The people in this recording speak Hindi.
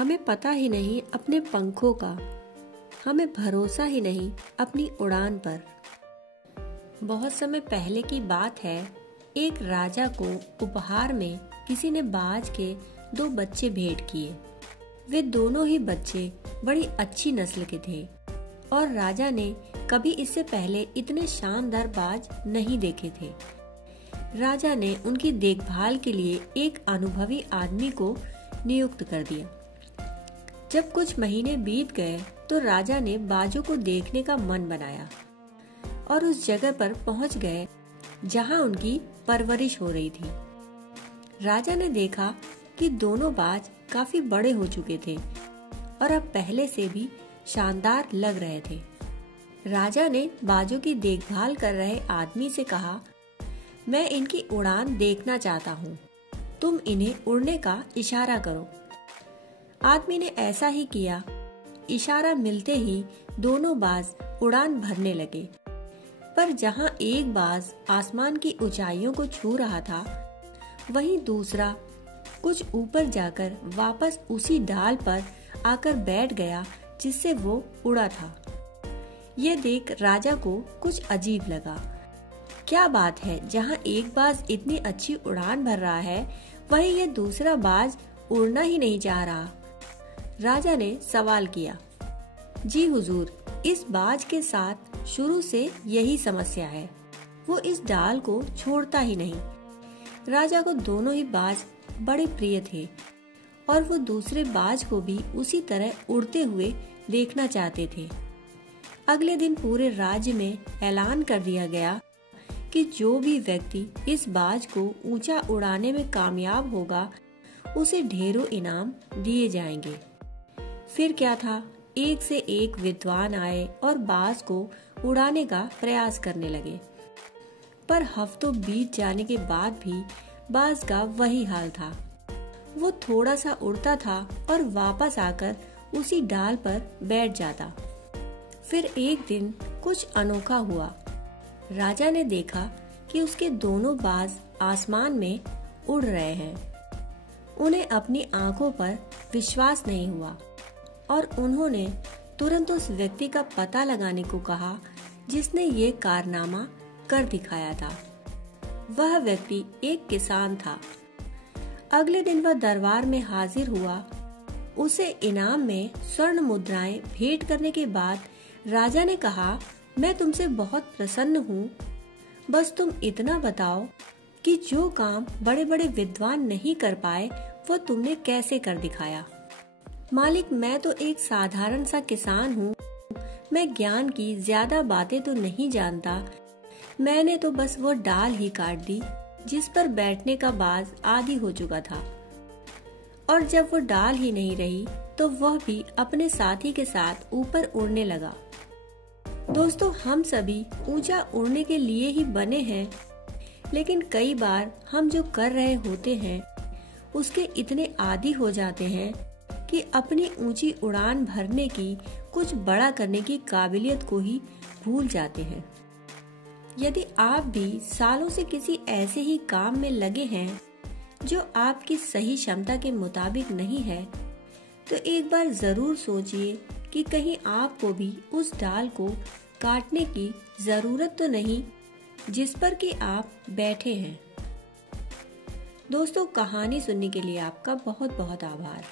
हमें पता ही नहीं अपने पंखों का, हमें भरोसा ही नहीं अपनी उड़ान पर। बहुत समय पहले की बात है, एक राजा को उपहार में किसी ने बाज के 2 बच्चे भेंट किए। वे दोनों ही बच्चे बड़ी अच्छी नस्ल के थे और राजा ने कभी इससे पहले इतने शानदार बाज नहीं देखे थे। राजा ने उनकी देखभाल के लिए एक अनुभवी आदमी को नियुक्त कर दिया। जब कुछ महीने बीत गए तो राजा ने बाजों को देखने का मन बनाया और उस जगह पर पहुंच गए जहां उनकी परवरिश हो रही थी। राजा ने देखा कि दोनों बाज काफी बड़े हो चुके थे और अब पहले से भी शानदार लग रहे थे। राजा ने बाजों की देखभाल कर रहे आदमी से कहा, मैं इनकी उड़ान देखना चाहता हूँ, तुम इन्हें उड़ने का इशारा करो। आदमी ने ऐसा ही किया। इशारा मिलते ही दोनों बाज उड़ान भरने लगे, पर जहाँ एक बाज आसमान की ऊंचाइयों को छू रहा था, वहीं दूसरा कुछ ऊपर जाकर वापस उसी डाल पर आकर बैठ गया जिससे वो उड़ा था। ये देख राजा को कुछ अजीब लगा। क्या बात है, जहाँ एक बाज इतनी अच्छी उड़ान भर रहा है, वहीं ये दूसरा बाज उड़ना ही नहीं चाह रहा। राजा ने सवाल किया, जी हुजूर, इस बाज के साथ शुरू से यही समस्या है, वो इस डाल को छोड़ता ही नहीं। राजा को दोनों ही बाज बड़े प्रिय थे और वो दूसरे बाज को भी उसी तरह उड़ते हुए देखना चाहते थे। अगले दिन पूरे राज्य में ऐलान कर दिया गया कि जो भी व्यक्ति इस बाज को ऊंचा उड़ाने में कामयाब होगा, उसे ढेरों इनाम दिए जाएंगे। फिर क्या था, एक से एक विद्वान आए और बाज को उड़ाने का प्रयास करने लगे, पर हफ्तों बीत जाने के बाद भी बाज का वही हाल था। वो थोड़ा सा उड़ता था और वापस आकर उसी डाल पर बैठ जाता। फिर एक दिन कुछ अनोखा हुआ। राजा ने देखा कि उसके दोनों बाज आसमान में उड़ रहे हैं। उन्हें अपनी आंखों पर विश्वास नहीं हुआ और उन्होंने तुरंत उस व्यक्ति का पता लगाने को कहा जिसने ये कारनामा कर दिखाया था। वह व्यक्ति एक किसान था। अगले दिन वह दरबार में हाजिर हुआ। उसे इनाम में स्वर्ण मुद्राएं भेंट करने के बाद राजा ने कहा, मैं तुमसे बहुत प्रसन्न हूँ, बस तुम इतना बताओ कि जो काम बड़े बड़े विद्वान नहीं कर पाए वो तुमने कैसे कर दिखाया। मालिक, मैं तो एक साधारण सा किसान हूँ, मैं ज्ञान की ज्यादा बातें तो नहीं जानता। मैंने तो बस वो डाल ही काट दी जिस पर बैठने का बाज आदी हो चुका था, और जब वो डाल ही नहीं रही तो वह भी अपने साथी के साथ ऊपर उड़ने लगा। दोस्तों, हम सभी ऊंचा उड़ने के लिए ही बने हैं, लेकिन कई बार हम जो कर रहे होते हैं उसके इतने आदी हो जाते हैं कि अपनी ऊंची उड़ान भरने की, कुछ बड़ा करने की काबिलियत को ही भूल जाते हैं। यदि आप भी सालों से किसी ऐसे ही काम में लगे हैं जो आपकी सही क्षमता के मुताबिक नहीं है, तो एक बार जरूर सोचिए कि कहीं आपको भी उस डाल को काटने की जरूरत तो नहीं जिस पर कि आप बैठे हैं। दोस्तों, कहानी सुनने के लिए आपका बहुत बहुत आभार।